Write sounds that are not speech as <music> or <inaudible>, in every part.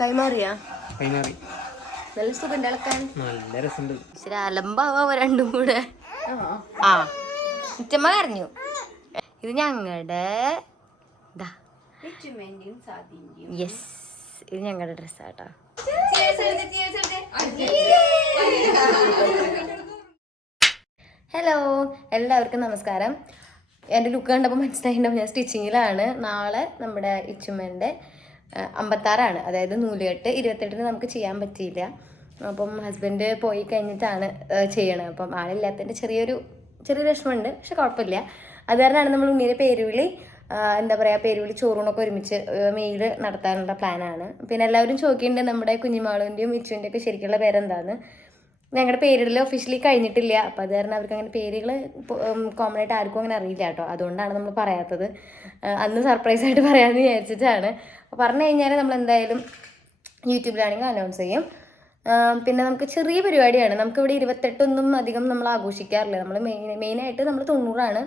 കൈമാറിയാ? കൈമാറി. നല്ല സുഖം ഇളക്കാൻ നല്ല രസമുണ്ട് ഇച്ചിരി അലമ്പാവ രണ്ടും കൂടെ. ആ. ഉച്ചമ്മ കരഞ്ഞു. ഇത് ഞങ്ങളുടെ ഇതാ യെസ് ഇത് ഞങ്ങളുടെ ഡ്രസ്സാട്ടോ. ഹലോ എല്ലാവർക്കും നമസ്കാരം. എന്റെ ലുക്ക് കണ്ടപ്പോൾ മനസ്സിലായിട്ടുണ്ടാവും ഞാൻ സ്റ്റിച്ചിങ്ങിലാണ് നാളെ നമ്മുടെ ഇച്ചുമ്മന്റെ അമ്പത്താറാണ്. അതായത് നൂലുകെട്ട് ഇരുപത്തെട്ടിന് നമുക്ക് ചെയ്യാൻ പറ്റിയില്ല. അപ്പം ഹസ്ബൻഡ് പോയി കഴിഞ്ഞിട്ടാണ് ചെയ്യണത്. അപ്പം ആളില്ലാത്തതിന്റെ ചെറിയൊരു ചെറിയൊരു വിഷമമുണ്ട് പക്ഷെ കുഴപ്പമില്ല. അത് കാരണമാണ് നമ്മൾ ഉണ്ണിയുടെ പേരുവിളി എന്താ പറയുക പേരുവിളി ചോറൂണൊക്കെ ഒരുമിച്ച് മെയിൽ നടത്താനുള്ള പ്ലാനാണ് പിന്നെ എല്ലാവരും ചോദിക്കുന്നുണ്ട് നമ്മുടെ കുഞ്ഞിമാളുവിന്റെയും മിച്ചുവിന്റെയൊക്കെ ശരിക്കുള്ള പേരെന്താന്ന്. ഞങ്ങളുടെ പേരിടൽ ഒഫീഷ്യലി കഴിഞ്ഞിട്ടില്ല. അപ്പം അത് കാരണം അവർക്ക് അങ്ങനെ പേരുകൾ കോമൺ ആയിട്ട് ആർക്കും അങ്ങനെ അറിയില്ല കേട്ടോ. അതുകൊണ്ടാണ് നമ്മൾ പറയാത്തത്. അന്ന് സർപ്രൈസ് ആയിട്ട് പറയാമെന്ന് വിചാരിച്ചിട്ടാണ്. പറഞ്ഞു കഴിഞ്ഞാൽ നമ്മൾ എന്തായാലും യൂട്യൂബിലാണെങ്കിൽ അനൗൺസ് ചെയ്യും. പിന്നെ നമുക്ക് ചെറിയ പരിപാടിയാണ്. നമുക്കിവിടെ ഇരുപത്തെട്ടൊന്നും അധികം നമ്മൾ ആഘോഷിക്കാറില്ല. നമ്മൾ മെയിൻ മെയിനായിട്ട് നമ്മൾ തൊണ്ണൂറാണ്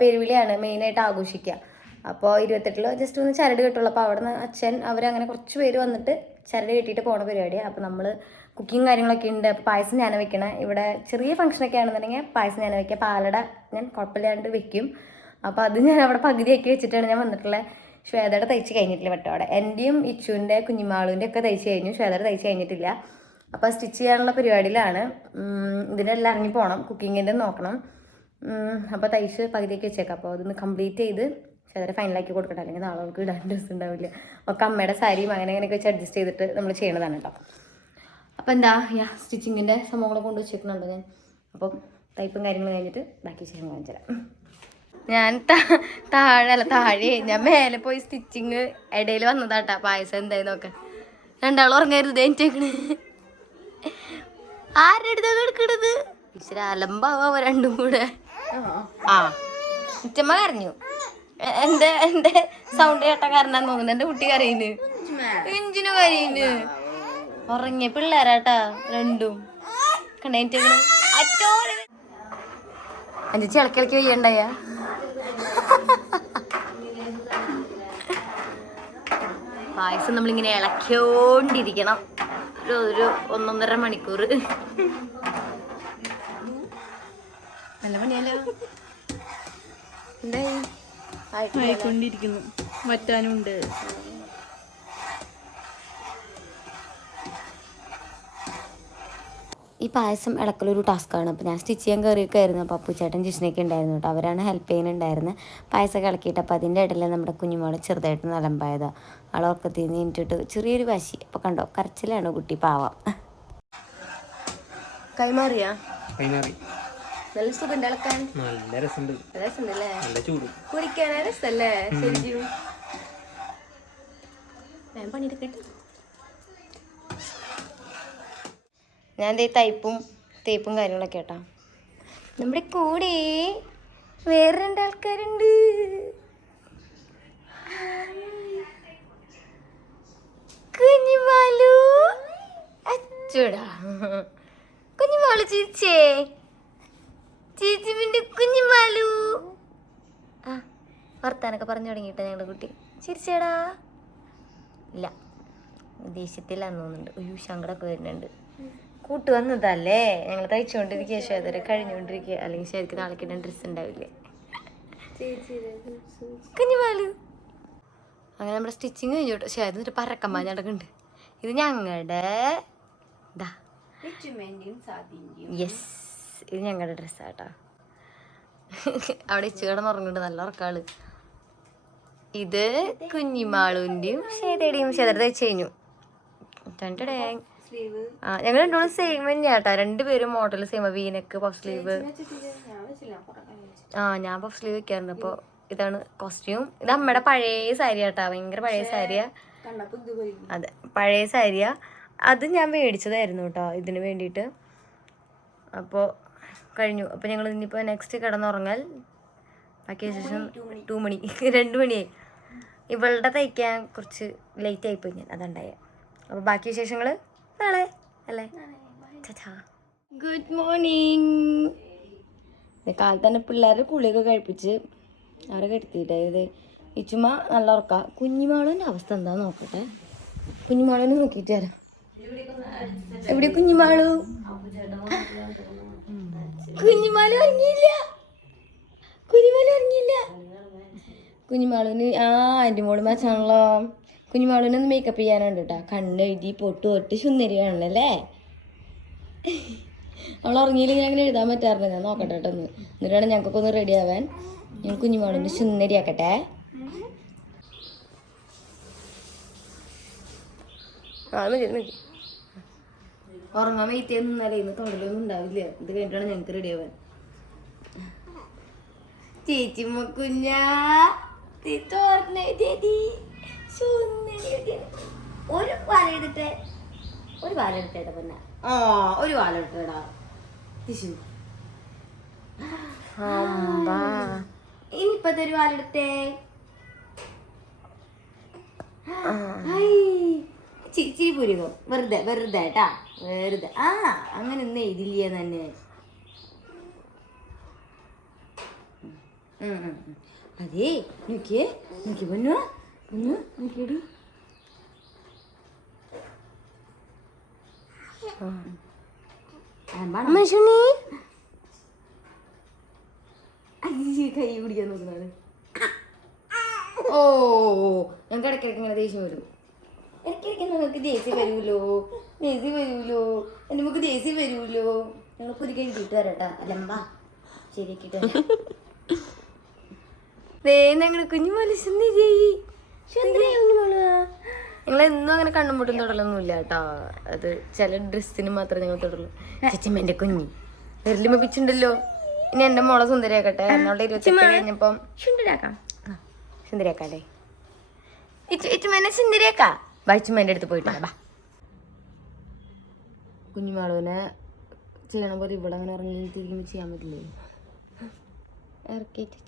പെരുവിളിയാണ് മെയിനായിട്ട് ആഘോഷിക്കുക അപ്പോൾ ഇരുപത്തെട്ടിൽ ജസ്റ്റ് ഒന്ന് ചരട് കെട്ടുള്ളൂ അപ്പോൾ അവിടെ നിന്ന് അച്ഛൻ അവരങ്ങനെ കുറച്ച് പേര് വന്നിട്ട് ചരട് കെട്ടിയിട്ട് പോണ പരിപാടിയാണ് അപ്പോൾ നമ്മൾ കുക്കിങ് കാര്യങ്ങളൊക്കെ ഉണ്ട്. അപ്പോൾ പായസം ഞാൻ വെക്കണേ. ഇവിടെ ചെറിയ ഫംഗ്ഷനൊക്കെ ആണെന്നുണ്ടെങ്കിൽ പായസം ഞാൻ വെക്കുക. പാലട ഞാൻ കുഴപ്പമില്ലാണ്ട് വെക്കും. അപ്പോൾ അത് ഞാൻ അവിടെ പകുതിയാക്കി വെച്ചിട്ടാണ് ഞാൻ വന്നിട്ടുള്ളത് ശ്വേതയുടെ തയ്ച്ച് കഴിഞ്ഞിട്ടില്ല വെട്ടോടെ എന്റെയും ഇച്ചുവിന്റെ കുഞ്ഞിമാളുവിന്റെ ഒക്കെ തയ്ച്ച് കഴിഞ്ഞു. ശ്വേതയുടെ തയ്ച്ച് കഴിഞ്ഞിട്ടില്ല. അപ്പോൾ സ്റ്റിച്ച് ചെയ്യാനുള്ള പരിപാടിയിലാണ്. ഇതിനെല്ലാം ഇറങ്ങി പോകണം കുക്കിങ്ങിന്റെ നോക്കണം. അപ്പോൾ തയ്ച്ച് പകുതിയൊക്കെ വെച്ചേക്കാം. അപ്പോൾ അതൊന്ന് കംപ്ലീറ്റ് ചെയ്ത് ശ്വേതരെ ഫൈനലാക്കി കൊടുക്കട്ടെ. അല്ലെങ്കിൽ നാളെ നമുക്ക് ഇടാൻ ഡ്രസ്സ് ഉണ്ടാവില്ല. ഒക്കെ അമ്മയുടെ സാരിയും അങ്ങനെ അങ്ങനെയൊക്കെ വെച്ച് അഡ്ജസ്റ്റ് ചെയ്തിട്ട് നമ്മൾ ചെയ്യണതാണ് കേട്ടോ. അപ്പോൾ എന്താ യാ സ്റ്റിച്ചിങ്ങിന്റെ സംഭവങ്ങളെ കൊണ്ട് വെച്ചേക്കുന്നുണ്ട് ഞാൻ. അപ്പം തയ്പ്പും കാര്യങ്ങളും കഴിഞ്ഞിട്ട് ബാക്കി ചെയ്യാൻ കാണിച്ചു തരാം. ഞാൻ താ- താഴെ അല്ല താഴെ ഞാൻ മേലെ പോയി സ്റ്റിച്ചിങ് ഇടയിൽ വന്നതാട്ടാ പായസം എന്തായി നോക്കാൻ രണ്ടാളും ഉറങ്ങരുത് എനിട്ടേക്കണ് ആരുടെ അടുത്താ കിടക്കണത്? ഇച്ചിരി അലമ്പാവ രണ്ടും കൂടെ? ആ ഉച്ചമ്മ കരഞ്ഞു. എന്റെ എന്റെ സൗണ്ട് കേട്ട കാരണം തോന്നുന്നു എന്റെ കുട്ടി കരയുന്നു. ഇഞ്ചിന് കരയുന്നു. ഉറങ്ങിയ പിള്ളേരാട്ടാ രണ്ടും. അച്ചോര് അഞ്ചു ചിളക്കിളക്കി വയ്യണ്ടായ? പായസം നമ്മളിങ്ങനെ ഇളക്കിയോണ്ടിരിക്കണം. ഒരു ഒരു ഒന്നൊന്നര മണിക്കൂർ നല്ല പണിയല്ലോ? എന്തായി. ആയിക്കൊണ്ടിരിക്കുന്നു. വറ്റാനുണ്ട്. ഈ പായസം ഇളക്കലൊരു ടാസ്ക്കാണ്. അപ്പോൾ ഞാൻ സ്റ്റിച്ച് ചെയ്യാൻ കയറിയൊക്കെ ആയിരുന്നു അപ്പോൾ അപ്പുച്ചേട്ടൻ ജിഷ്ണയൊക്കെ ഉണ്ടായിരുന്നു കേട്ടോ. അവരാണ് ഹെൽപ്പ് ചെയ്യുന്നുണ്ടായിരുന്നത് പായസമൊക്കെ ഇളക്കിയിട്ട് അപ്പോൾ അതിന്റെ ഇടയിൽ നമ്മുടെ കുഞ്ഞുമോൾ ചെറുതായിട്ട് നിലമ്പായത്. ആളെ ഉറക്കത്തിൽ നിന്ന് എനിട്ടിട്ട് ചെറിയൊരു വാശി. അപ്പോൾ കണ്ടോ? കരച്ചിലാണ് കുട്ടി പാവാം. കൈമാറിയാ? കൈമാറി. നല്ല സുഖം ഇളക്കാൻ? നല്ല രസമുണ്ട് രസമുണ്ടല്ലേ നല്ല ചൂട്. കുടിക്കാൻ രസല്ലേ? ശരിക്കും. ഞാൻ പണിയെടുക്കട്ടെ ഞാൻ ദേ തൈപ്പും തേപ്പും കാര്യങ്ങളൊക്കെ കേട്ടാ. നമ്മുടെ കൂടെ വേറെ രണ്ടാൾക്കാരുണ്ട്. അച്ചൂടാ. കുഞ്ഞുമാളു ചിരിച്ചേ ചേച്ചിമിന്റെ കുഞ്ഞുമാലു. ആ വർത്താനൊക്കെ പറഞ്ഞു തുടങ്ങിയിട്ട് ഞങ്ങളുടെ കുട്ടി. ചിരിച്ചേടാ. ഇല്ല ദേഷ്യത്തിലാന്ന് തോന്നുന്നുണ്ട്. ഒരു സങ്കടമൊക്കെ വരുന്നുണ്ട്. കൂട്ട് വന്നതല്ലേ? ഞങ്ങൾ തയ്ച്ചുകൊണ്ടിരിക്കുക ശ്വേതരെ കഴിഞ്ഞുകൊണ്ടിരിക്കുക അല്ലെങ്കിൽ ശരിക്കും നാളെ കിട്ടാൻ ഡ്രസ്സ് ഉണ്ടാവില്ലേ? കുഞ്ഞുമാലു അങ്ങനെ നമ്മുടെ സ്റ്റിച്ചിങ് കഴിഞ്ഞു കേട്ടോ. ശ്വേത എന്നിട്ട് പറക്കം പാഞ്ഞടക്കുന്നുണ്ട് ഇത് ഞങ്ങളുടെ ഇതാ യെസ് ഇത് ഞങ്ങളുടെ ഡ്രസ്സാട്ടോ അവിടെ ഇച്ചു കിടന്നുറങ്ങുന്നുണ്ട് നല്ല ഉറക്കാൾ. ഇത് കുഞ്ഞിമാളുവിന്റെയും ശ്വേതയുടെയും ശ്വേതയുടെ തയ്ച്ചു കഴിഞ്ഞു. രണ്ടടേ ആ ഞങ്ങൾ രണ്ടുമൂന്ന് സെയിം തന്നെയാട്ടാ. രണ്ടുപേരും മോഡൽ സെയിം വീനക്ക് പഫ് സ്ലീവ് ആ ഞാൻ പഫ് സ്ലീവ് വെക്കാറുണ്ട്. അപ്പോൾ ഇതാണ് കോസ്റ്റ്യൂം ഇത് അമ്മയുടെ പഴയ സാരി ആട്ടാ. ഭയങ്കര പഴയ സാരിയാ അതെ പഴയ സാരിയാ അത് ഞാൻ മേടിച്ചതായിരുന്നു കേട്ടോ ഇതിന് വേണ്ടിയിട്ട്. അപ്പോൾ കഴിഞ്ഞു. അപ്പോൾ ഞങ്ങൾ ഇനിയിപ്പോൾ നെക്സ്റ്റ് കിടന്നുറങ്ങാൽ ബാക്കി ശേഷം ടു മണി. <laughs> രണ്ട് മണിയായി. ഇവളുടെ തയ്ക്കാൻ കുറച്ച് ലേറ്റ് ആയിപ്പോയി ഞാൻ. അതുണ്ടായ അപ്പോൾ ബാക്കി വിശേഷങ്ങൾ നാളെ. അല്ലേ? ഗുഡ് മോർണിംഗ് കാലത്ത് തന്നെ പിള്ളേരുടെ കുളിയൊക്കെ കഴിപ്പിച്ച് അവരെ കെടുത്തിട്ടായത് ഇച്ചുമ്മ നല്ല ഉറക്ക. കുഞ്ഞിമാളിന്റെ അവസ്ഥ എന്താ നോക്കട്ടെ? കുഞ്ഞുമാളുവിനെ നോക്കിയിട്ട് വരാം. എവിടെ കുഞ്ഞുമാളു? കുഞ്ഞുമാളു ഇറങ്ങിയില്ല കുഞ്ഞുമാളു ഇറങ്ങിയില്ല കുഞ്ഞുമാളുവിന് ആ എന്റെ മോൾ മാച്ചാണല്ലോ കുഞ്ഞുമാളുവിന് ഒന്ന് മേക്കപ്പ് ചെയ്യാനുണ്ട് കേട്ടോ കണ്ണ് എഴുതി പൊട്ട് തൊട്ട് സുന്ദരിയാണല്ലേ അവൾ ഉറങ്ങിയില്ലെങ്കിൽ അങ്ങനെ എഴുതാൻ പറ്റാറില്ല. ഞാൻ നോക്കട്ടെ കേട്ടോ ഒന്ന്. എന്നിട്ട് വേണം ഞങ്ങൾക്കൊക്കെ ഒന്ന് റെഡി ആവാൻ. ഞാൻ കുഞ്ഞുമാളുവിന്റെ സുന്ദരിയാക്കട്ടെ. ഉറങ്ങാൻ വെയിറ്റ് നിന്നാലേ ഇന്ന് തൊടലൊന്നും ഉണ്ടാവില്ല. ഇത് കഴിഞ്ഞിട്ടാണ് ഞങ്ങൾക്ക് റെഡി ആവാൻ. ചേച്ചിമ്മ കുഞ്ഞാ. ചേച്ചി? ഒരു വാലെടുത്തേ ഒരു പാല പിന്നെ? ആ ഒരു വാലെടുത്തേടാ തിശു ഇനിയിപ്പത്തെ ഒരു വാലെടുത്തേ ചിരി പുരുകോ. വെറുതെ വെറുതെ കേട്ടാ വെറുതെ. ആ അങ്ങനെ ഒന്നും എഴുതില്ല തന്നെ. ഉം, ഉം, ഉം. അതേ നോക്കിയേ നോക്കി പൊന്നു. പൊന്നു നോക്കിയടി. മനുഷ്യണി കൈ പിടിക്കാൻ നോക്കുന്നതാണ്. ഓ ഞങ്ങൾക്ക് ഇടയ്ക്കിടയ്ക്ക് ഇങ്ങനെ ദേഷ്യം വരും. ഇടയ്ക്കിടയ്ക്ക് നിങ്ങൾക്ക് ദേഷ്യം വരുമല്ലോ ദേഷ്യം വരുമല്ലോ എന്റെ നമുക്ക് ദേഷ്യം വരുമല്ലോ ഞങ്ങൾ ഒരിക്കൽ എഴുതിയിട്ട് വരാട്ടാ. അല്ലമ്പാ ശരിയാക്കിട്ട് ഞങ്ങളുടെ കുഞ്ഞുമോൾ സുന്ദരി ഞങ്ങൾ എന്നും അങ്ങനെ കണ്ണുമുട്ടും തൊടലൊന്നും ഇല്ല കേട്ടോ. അത് ചില ഡ്രസ്സിന് മാത്രമേ ഞങ്ങൾ തൊടുള്ളൂ ചേച്ചിമ്മ കുഞ്ഞി. വിരലിമ പിച്ചുണ്ടല്ലോ. ഇനി എന്റെ മോളെ സുന്ദരിയാക്കട്ടെ. എന്നോട് ഇരുപത്തി കഴിഞ്ഞപ്പം സുന്ദരിയാക്കാം സുന്ദരിയാക്കാല്ലേ ഇച്ചുമ്മേനെ സുന്ദരിയാക്കാ. ബൈച്ചുമ്മേന്റെ അടുത്ത് പോയിട്ട് ബാ കുഞ്ഞുമാളുവിനെ ചെയ്യണ പോലെ ഇവിടെ അങ്ങനെ ഇറങ്ങി തിരിക്കുമ്പോൾ ചെയ്യാൻ പറ്റില്ലേ? ഇറക്കിയിട്ട്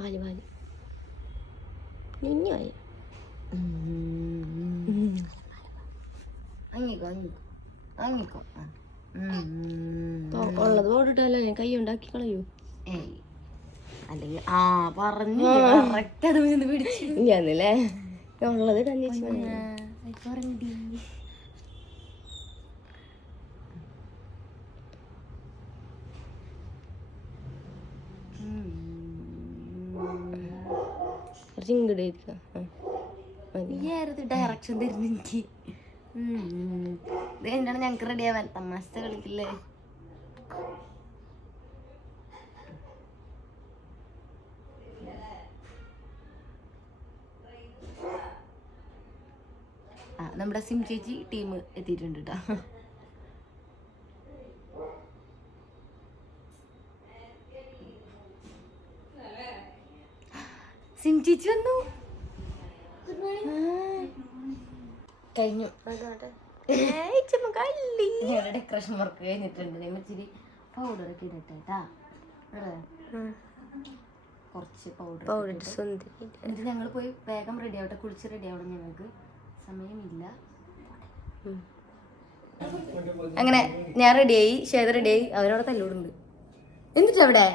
വാൽ വാൽ കുഞ്ഞു വാൽ. ഉള്ളത് പോടിട്ടല്ലേ കൈ ഉണ്ടാക്കി കളയൂ. അല്ലെങ്കിൽ ആ പറഞ്ഞു കറക്റ്റ് അത് നിന്ന് പിടിച്ചു. ഞാനല്ലേ ഉള്ളത് തന്നെ കുറച്ച് ഇങ്ങോട്ട് ഇരിക്കാം ഡയറക്ഷൻ തരുന്നു എനിക്ക്. ഇത് എന്താണ് ഞങ്ങക്ക് റെഡി ആവാൻ. തമാശ കളിക്കില്ലേ? നമ്മുടെ സിം ചേച്ചി ടീം എത്തിയിട്ടുണ്ട് കേട്ടോ സിം ചേച്ചി വന്നു കഴിഞ്ഞു. <laughs> ഞങ്ങളുടെ ഡെക്കറേഷൻ വർക്ക് കഴിഞ്ഞിട്ടുണ്ട്. ഞങ്ങൾ ഇച്ചിരി പൗഡർ ഒക്കെ ഇടട്ടെ കേട്ടാ കുറച്ച് പൗഡർ പൗഡർ സുന്ദരി എന്നിട്ട് ഞങ്ങൾ പോയി വേഗം റെഡി ആവട്ടെ. കുളിച്ച് റെഡി ആവണം ഞങ്ങൾക്ക്. സമയമില്ല. അങ്ങനെ ഞാൻ റെഡിയായി ശ്വേത റെഡിയായി അവരവിടെ തല്ലൂടുണ്ട്. എന്നിട്ട് അവിടെ?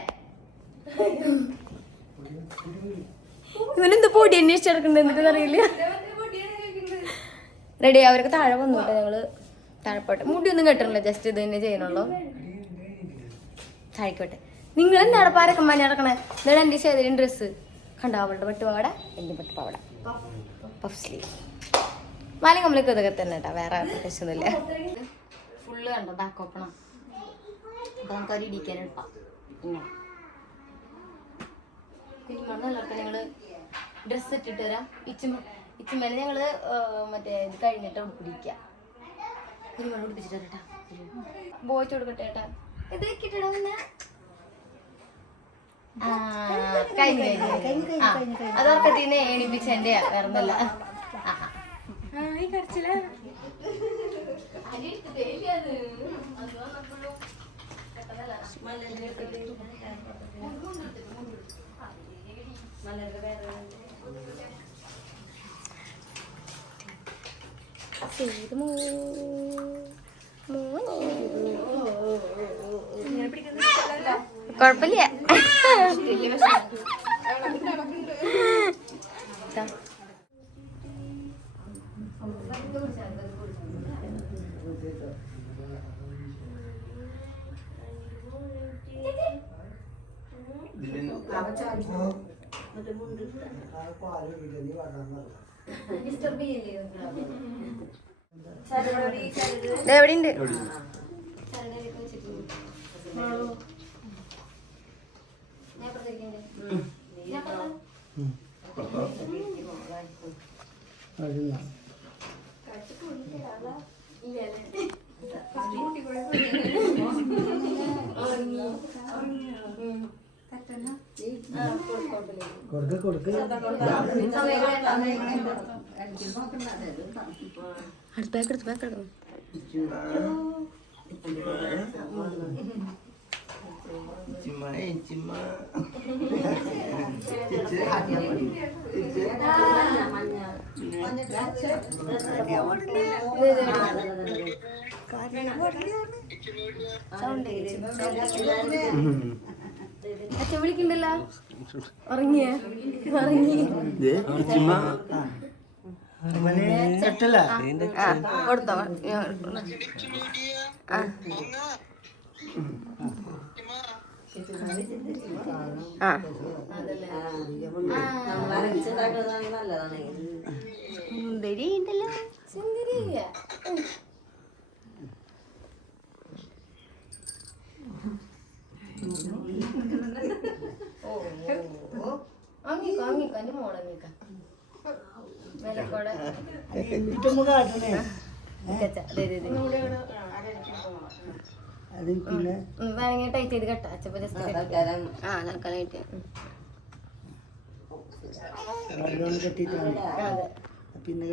ഇവനെന്ത് പൊടി അന്വേഷിച്ച് നടക്കണ്ട? എന്നിട്ട് അറിയില്ല. റെഡി അവരൊക്കെ താഴെ വന്നു കേട്ടോ ഞങ്ങൾ താഴെപ്പോട്ടെ. മുടിയൊന്നും കെട്ടണില്ല ജസ്റ്റ് ഇത് തന്നെ ചെയ്യണുള്ളൂ. താഴെക്കോട്ടെ. നിങ്ങൾ എന്താണ് പാരക്കമ്മാൻ നടക്കണേ. നിങ്ങൾ എന്റെ ശേതരും ഡ്രസ്സ് കണ്ടോ അവളുടെ പട്ടുപാവാട? എന്റെ പട്ടുപാവാട. പഫ് സ്ലീവ് മാലി കമ്പളിക്ക് ഇതൊക്കെ തന്നെ കേട്ടോ വേറെ പ്രശ്നമൊന്നുമില്ല. ഫുള്ള് കണ്ടോ താക്കോപ്പണം അപ്പൊ നമുക്ക് ഇടിക്കാൻ എളുപ്പം ഇങ്ങനെ. ഞങ്ങൾ ഡ്രസ്സ് ഇട്ടിട്ട് വരാം. ഇച്ചും ഇച്ചുമ്മേനെ ഞങ്ങൾ ആ, മറ്റേ ഇത് കഴിഞ്ഞിട്ട് ഉടുപ്പിടിക്കുക കുഞ്ഞുമണ്ണ ഉടുപ്പിച്ചിട്ട് വരട്ടാ. ബോയ്ച്ച് കൊടുക്കട്ടെ ഏട്ടാ. ഇത് കിട്ടണോ പിന്നെ വേറൊന്നല്ല കഴിഞ്ഞു ചെയ്ത് മൂ. കുഴപ്പമില്ല. അവ ചാടിച്ചോ വേറൊന്നല്ല ആ, ആ. കുഴപ്പമില്ല എവിടെ ഉണ്ട് കൊടുക്ക് കൊടുക്ക്. അടുത്ത് ബാക്ക് എടുത്ത് ബാക്ക് എടുക്കണം അച്ഛൻ വിളിക്കണ്ടല്ലോ? ഉറങ്ങിയ? ഉറങ്ങി. കൊടുത്തോ ഞാൻ ആ. ആ. സുന്ദരി ഉണ്ടല്ലോ സുന്ദരിയ അങ്ങിക്കോ അങ്ങിക്കോ എന്റെ മോളെ അങ്ങിക്ക മേലക്കോടെ എന്നിട്ടുമ്പോ കാട്ടണേ കച്ച ദേ ദേ ദേ അത് പിന്നെ ഉം, വേണമെങ്കിൽ ടൈറ്റ് ചെയ്ത് കെട്ടാ. അച്ചപ്പോ ജസ്റ്റ് ആ തൽക്കാലമായിട്ട് പിന്നെ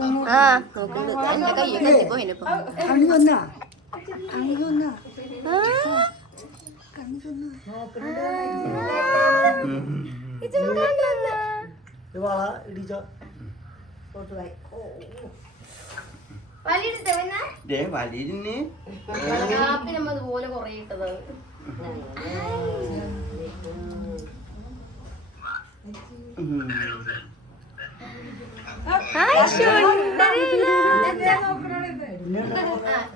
നമ്മ ആ നോക്കുന്നുണ്ട് കൊറേ ഇട്ടത്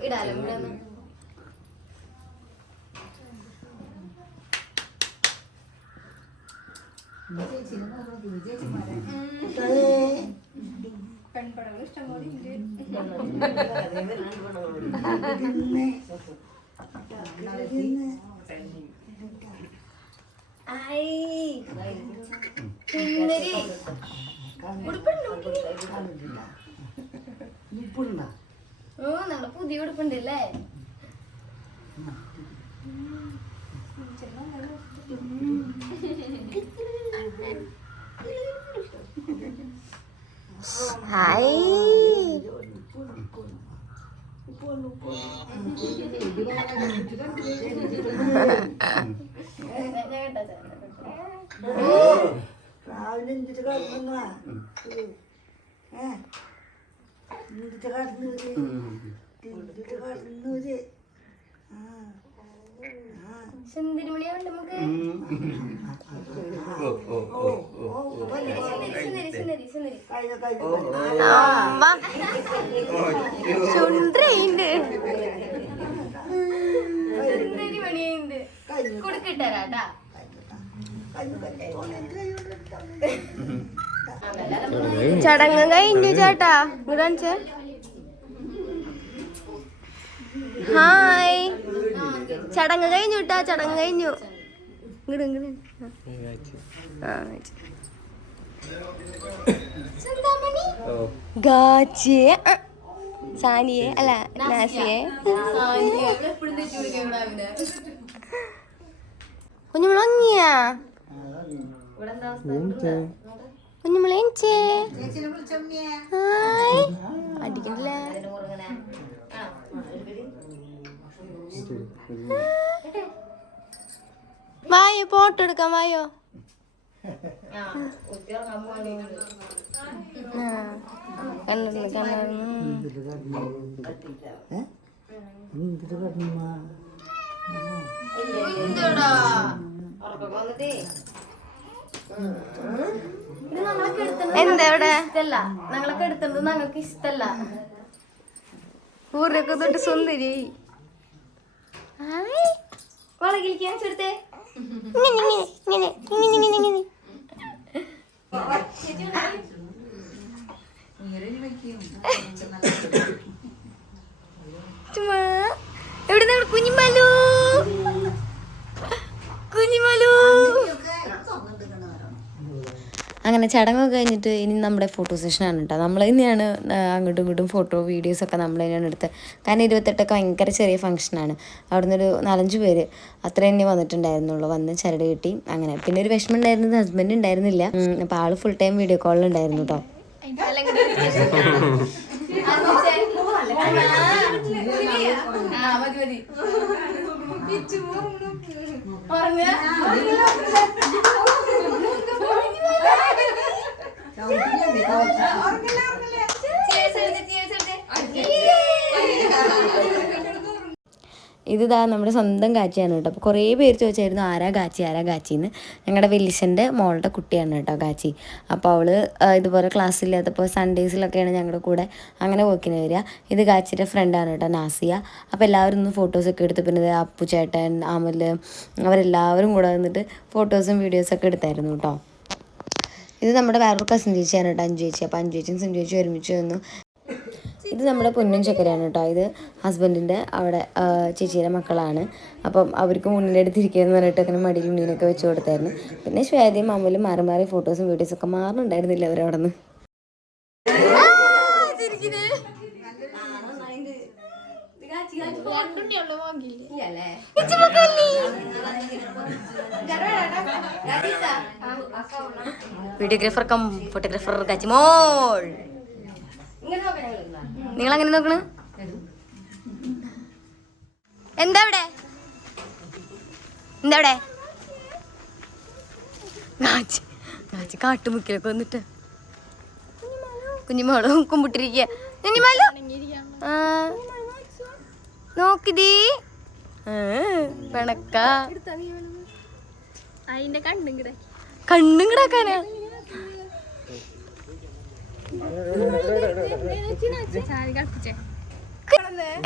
ഇടാലോ ഇവിടെ ഉടുപ്പുണ്ട് ഇപ്പുണ്ടാ ഓ നമ്മുടെ പുതിയ ഉടുപ്പുണ്ടല്ലേ ഹായ് ഞാൻ കേട്ടാ സുന്ദരി മണിയുണ്ട് ചടങ്ങ് കഴിഞ്ഞു ചേട്ടാ ഇങ്ങോട്ട് കാണിച്ചേ ഹായ്. ചടങ്ങ് കഴിഞ്ഞു കേട്ടാ ചടങ്ങ് കഴിഞ്ഞു. ഇങ്ങോട്ട് ഇങ്ങോട്ട് ഗാച്ചിയെ. സാനിയെ അല്ല നാസിയെ. കുഞ്ഞുമുളങ്ങിയാ ഇവിടെ എന്താ അവസ്ഥ കുഞ്ഞുമുളച്ചേ ഹായ് അടിക്കണില്ല അതിന്റെ മുറുകനെ ആ വായോ ഫോട്ടോ എടുക്കാൻ വായോ ആ കുത്തി ഇറങ്ങാൻ പോകണേ ആ കണ്ടിരുന്നു കണ്ടിരുന്നു ഏ? എന്തിട്ട് കാട്ടുന്ന എന്തുടാ ഉറപ്പൊക്കെ വന്നിട്ടേ. ഇത് ഞങ്ങളൊക്കെ എടുത്തത് എന്താ ഇവിടെ ഇഷ്ടല്ല. ഞങ്ങളൊക്കെ എടുത്തത് ഞങ്ങൾക്ക് ഇഷ്ടല്ല. ഊരൊക്കെ തൊട്ട് സുന്ദരി. ചുമ്മാ. എവിടെ നിന്ന് കുഞ്ഞിമാലു? കുഞ്ഞിമാലു? അങ്ങനെ ചടങ്ങൊക്കെ കഴിഞ്ഞിട്ട് ഇനി നമ്മുടെ ഫോട്ടോ സെഷനാണ് കേട്ടോ നമ്മൾ തന്നെയാണ് അങ്ങോട്ടും ഇങ്ങോട്ടും ഫോട്ടോ വീഡിയോസൊക്കെ നമ്മൾ തന്നെയാണ് എടുത്തത്. കാരണം ഇരുപത്തെട്ടൊക്കെ ഭയങ്കര ചെറിയ ഫംഗ്ഷനാണ് അവിടുന്ന് ഒരു നാലഞ്ച് പേര് അത്ര തന്നെ വന്നിട്ടുണ്ടായിരുന്നുള്ളൂ. വന്ന് ചരട് കിട്ടി അങ്ങനെ. പിന്നെ ഒരു വിഷമം ഉണ്ടായിരുന്നത് ഹസ്ബൻഡ് ഉണ്ടായിരുന്നില്ല. അപ്പം അപ്പോൾ ആൾ ഫുൾ ടൈം വീഡിയോ കോളിലുണ്ടായിരുന്നു കേട്ടോ ഇതിതാ നമ്മുടെ സ്വന്തം കാച്ചിയാണ് കേട്ടോ. അപ്പോൾ കുറേ പേര് ചോദിച്ചായിരുന്നു ആരാ കാച്ചി? ആരാ കാച്ചിന്ന് ഞങ്ങളുടെ വെല്ലിശന്റെ മോളുടെ കുട്ടിയാണ് കേട്ടോ കാച്ചി. അപ്പോൾ അവൾ ഇതുപോലെ ക്ലാസ് ഇല്ലാത്തപ്പോൾ സൺഡേസിലൊക്കെയാണ് ഞങ്ങളുടെ കൂടെ അങ്ങനെ വർക്കിന് വരിക. ഇത് കാച്ചിയുടെ ഫ്രണ്ടാണ് കേട്ടോ നാസിയ. അപ്പോൾ എല്ലാവരും ഒന്ന് ഫോട്ടോസൊക്കെ എടുത്ത് പിന്നെ ഇത് അപ്പു ചേട്ടൻ അമൽ അവരെല്ലാവരും കൂടെ വന്നിട്ട് ഫോട്ടോസും വീഡിയോസൊക്കെ എടുത്തായിരുന്നു കേട്ടോ. ഇത് നമ്മുടെ വേറൊരു കസിൻ ചേച്ചിയാണ് കേട്ടോ അഞ്ചു ചേച്ചി. അപ്പോൾ അഞ്ചു ചേച്ചിയും സിഞ്ചു ചേച്ചി ഒരുമിച്ച് വന്നു. ഇത് നമ്മുടെ പൊന്നും ചക്കരയാണ് കേട്ടോ ഇത് ഹസ്ബൻഡിന്റെ അവിടെ ചേച്ചിയുടെ മക്കളാണ്. അപ്പം അവർക്ക് മുന്നിലെടുത്തിരിക്കുകയെന്ന് പറഞ്ഞിട്ട് അങ്ങനെ മടിയിൽ മീനൊക്കെ വെച്ച് കൊടുത്തായിരുന്നു. പിന്നെ ശ്വേതയും അമ്മലും മാറി മാറി ഫോട്ടോസും വീഡിയോസൊക്കെ മാറുന്നുണ്ടായിരുന്നില്ല അവരവിടെ നിന്ന് വീഡിയോഗ്രാഫർ കം ഫോട്ടോഗ്രാഫർ കച്ചിമോൾ നിങ്ങൾ അങ്ങനെ നോക്കണ? എന്താ ഇവിടെ എന്താ ഇവിടെ കാച്ചി കാച്ചി കാട്ടുമുക്കിലൊക്കെ വന്നിട്ട്. കുഞ്ഞിമോളും കുമ്പിട്ടിരിക്കുക കുഞ്ഞിമാലോ? നോക്കിതീ. പിണക്ക. അതിന്റെ കണ്ണും കണ്ണും കിടാക്കാനാ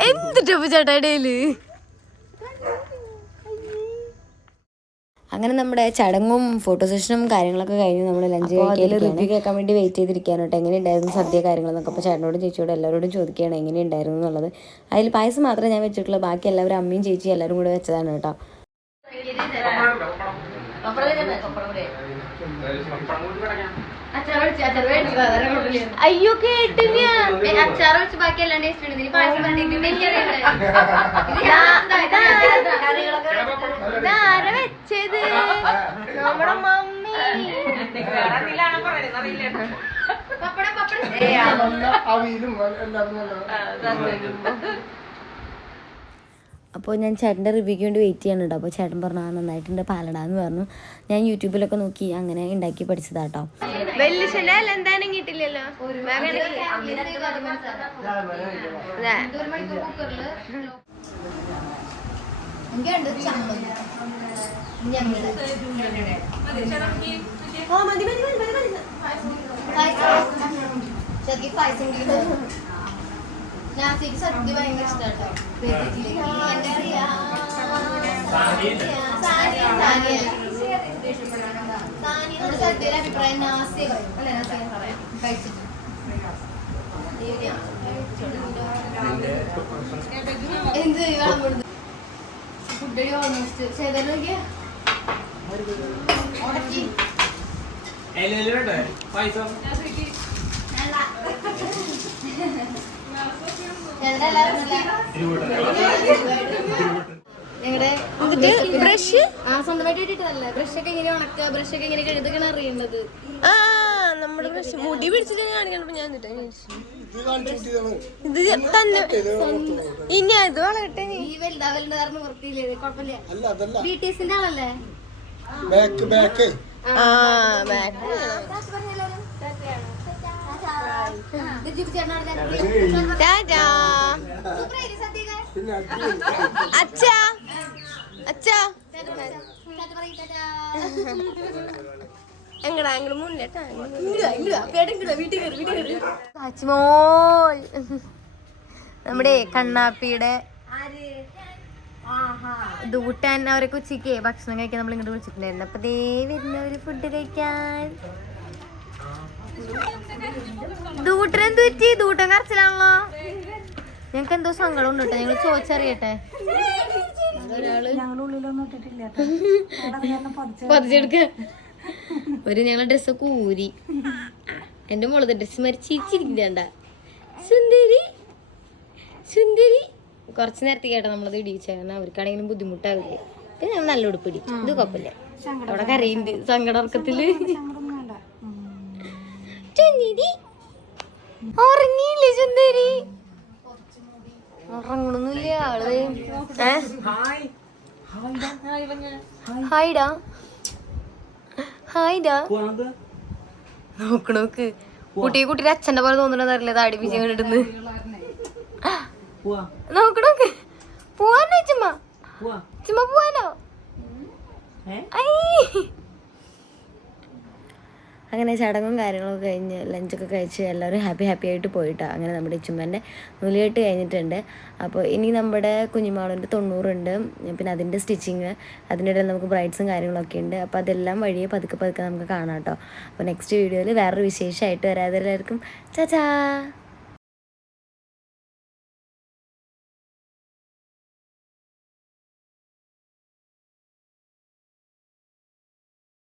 എന്തിട്ടപ്പോ ചേട്ടാ ഇടയിൽ? അങ്ങനെ നമ്മുടെ ചടങ്ങും ഫോട്ടോ സെഷനും കാര്യങ്ങളൊക്കെ കഴിഞ്ഞ് നമ്മൾ ലഞ്ച് റിവ്യൂ കേൾക്കാൻ വേണ്ടി വെയിറ്റ് ചെയ്തിരിക്കുകയാണ് കേട്ടോ. എങ്ങനെ ഉണ്ടായിരുന്നു സദ്യ കാര്യങ്ങളൊക്കെ അപ്പോൾ ചേട്ടനോടും ചേച്ചിയോടും എല്ലാവരോടും ചോദിക്കുകയാണ് എങ്ങനെ ഉണ്ടായിരുന്നു എന്നുള്ളത്. അതിൽ പായസം മാത്രമേ ഞാൻ വെച്ചിട്ടുള്ളൂ. ബാക്കി എല്ലാവരും അമ്മയും ചേച്ചിയും എല്ലാവരും കൂടെ വെച്ചതാണ് കേട്ടോ. അയ്യോ കേട്ടില്ല. അച്ചാർ വെച്ച് ബാക്കി എല്ലാം ടേസ്റ്റ് ഉണ്ട് ഇനി പായസം ഇതാര വെച്ചത്? നമ്മുടെ മമ്മി. അപ്പോൾ ഞാൻ ചേട്ടന്റെ റിവ്യൂക്ക് വേണ്ടി വെയിറ്റ് ചെയ്യാനുണ്ട് അപ്പോൾ ചേട്ടൻ പറഞ്ഞു ആ നന്നായിട്ടുണ്ട് പാലടാന്ന് പറഞ്ഞു. ഞാൻ യൂട്യൂബിലൊക്കെ നോക്കി അങ്ങനെ ഉണ്ടാക്കി പഠിച്ചതാട്ടോ. വെല്ലിശന്റെ അതെ. സദ്യ ഭയങ്കര ഇഷ്ടാട്ടോ സദ്യയുടെ അഭിപ്രായം നാസ്യ അല്ലെ നാസ്യ പറയാം കഴിച്ചിട്ട് എന്ത് വെള്ളം കൊടുത്ത് ഫുഡടി ഓൾമോസ്റ്റ് ചെയ്താൽ നോക്കിയാ ഉടക്കി ഞങ്ങളുടെ ബ്രഷ്? ആ സ്വന്തമായിട്ട് ഇട്ടിട്ടല്ല ബ്രഷ് ഒക്കെ ഇങ്ങനെ ഉണക്ക ബ്രഷ് ഒക്കെ ഇങ്ങനെ കഴുതുകയാണ് അറിയേണ്ടത് ആ നമ്മുടെ ബ്രഷ്. മുടി പിടിച്ചിട്ട് കാണിക്കണപ്പോ ഞാൻ ഇത് തന്നെ. ഇനി അത് വളരട്ടെ നീ. ഈ വലുതാ വലുതായിരുന്നു വൃത്തിയില്ലേ? കുഴപ്പമില്ല. ബി ടി എസിന്റെ ആളല്ലേ? ബാക്ക് ബാക്ക് ആ back. ഇത് ജിബി ചേട്ടനോട് ടാറ്റാ. അച്ഛാ. അച്ഛാ. എങ്ങടാ? അങ്ങോട്ട് മുന്നേട്ടാ കാച്ചിമോൾ നമ്മുടെ കണ്ണാപ്പിയുടെ ദൂട്ടാൻ അവരൊക്കെ ഉച്ചയ്ക്ക് ഭക്ഷണം കഴിക്കാൻ നമ്മൾ ഇങ്ങോട്ട് വിളിച്ചിട്ടുണ്ടായിരുന്നു. അപ്പൊ ദേ വരുന്നവര് ഫുഡ് കഴിക്കാൻ. ദൂട്ടൻ എന്ത് പറ്റി? ദൂട്ടൻ കറച്ചിലാണല്ലോ ഞങ്ങക്ക് എന്തോ സങ്കടം ഉണ്ട് കേട്ടോ ഞങ്ങൾ ചോദിച്ചറിയട്ടെ. പതിച്ചെടുക്ക. ഒരു ഞങ്ങളെ ഡ്രസ്സൊക്കെ ഊരി. എന്റെ മോളത്തെ ഡ്രസ്സ് മരിച്ചിരിക്കണ്ട സുന്ദരി സുന്ദരി. കുറച്ച് നേരത്തെ കേട്ടോ നമ്മളത് കാരണം അവർക്കാണെങ്കിലും ബുദ്ധിമുട്ടാവില്ലേ. പിന്നെ ഞങ്ങൾ നല്ല ഉടുപ്പിടി ഇത് കുഴപ്പമില്ല. അവിടെ കരയുണ്ട് സങ്കടർക്കത്തിൽ ഉറങ്ങിയില്ലേ ഉറങ്ങണൊന്നുമില്ല ആൾ. നോക്ക് നോക്ക്. കുട്ടിയെ കുട്ടിയുടെ അച്ഛന്റെ പോലെ തോന്നണതറിയില്ല താടി പിച്ച കണ്ടിട്ട് നോക്ക് നോക്ക്. പോവാനോ ചുമ്മാ ചുമ്മാ പോവാനോ? ഐ. അങ്ങനെ ചടങ്ങും കാര്യങ്ങളൊക്കെ കഴിഞ്ഞ് ലഞ്ചൊക്കെ കഴിച്ച് എല്ലാവരും ഹാപ്പി ഹാപ്പി ആയിട്ട് പോയിട്ടാണ് അങ്ങനെ നമ്മുടെ ചുമ്മന്റെ നൂലുകെട്ട് കഴിഞ്ഞിട്ടുണ്ട്. അപ്പോൾ ഇനി നമ്മുടെ കുഞ്ഞുമാളന്റെ തൊണ്ണൂറുണ്ട്. പിന്നെ അതിന്റെ സ്റ്റിച്ചിങ് അതിന്റെ ഇടയിൽ നമുക്ക് ബ്രൈഡ്സും കാര്യങ്ങളൊക്കെ ഉണ്ട്. അപ്പോൾ അതെല്ലാം വഴിയെ പതുക്കെ പതുക്കെ നമുക്ക് കാണാം കേട്ടോ അപ്പോൾ നെക്സ്റ്റ് വീഡിയോയിൽ വേറൊരു വിശേഷമായിട്ട് വരാതെ എല്ലാവർക്കും ചാച്ചാ